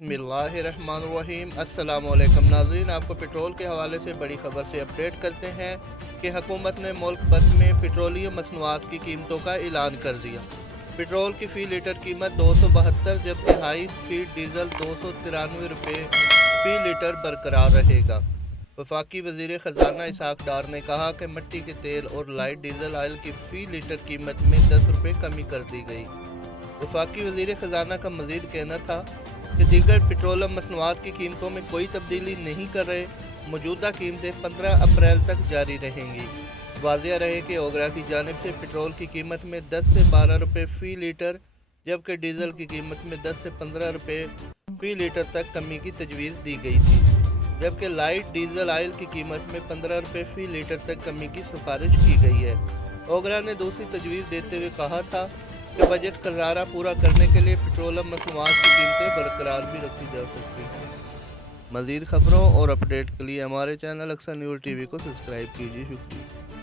बिस्मिल्लाहिर्रहमानिर्रहीम। अस्सलामुअलैकुम नाज़रीन, आपको पेट्रोल के हवाले से बड़ी खबर से अपडेट करते हैं कि हुकूमत ने मुल्क भर में पेट्रोलियम मसनूआत की कीमतों का ऐलान कर दिया। पेट्रोल की फ़ी लीटर कीमत 272 जबकि हाई स्पीड डीजल 293 रुपये फ़ी लीटर बरकरार रहेगा। वफाकी वज़ीर ख़जाना इसहाक़ डार ने कहा कि मिट्टी के तेल और लाइट डीजल ऑयल की फ़ी लीटर कीमत में 10 रुपये कमी कर दी गई। वफाकी वज़ीर ख़जाना का मज़ीद कहना था कि दीगर पेट्रोलियम मसनूआत की कीमतों में कोई तब्दीली नहीं कर रहे। मौजूदा कीमतें 15 अप्रैल तक जारी रहेंगी। वाज़िया रहे कि ओगरा की जानिब से पेट्रोल की कीमत में 10 से 12 रुपये फ़ी लीटर जबकि डीज़ल की कीमत में 10 से 15 रुपये फ़ी लीटर तक कमी की तजवीज़ दी गई थी, जबकि लाइट डीजल ऑयल की कीमत में 15 रुपये फ़ी लीटर तक कमी की सिफारिश की गई है। ओगरा ने दूसरी तजवीज़ देते हुए कहा था कि बजट का ज़ारा पूरा करने के लिए पेट्रोलियम मसनूआत की कीमतें बरकरार भी रखी जा सकती हैं। मज़ीद खबरों और अपडेट के लिए हमारे चैनल अक्सर न्यूज़ टीवी को सब्सक्राइब कीजिए। शुक्रिया।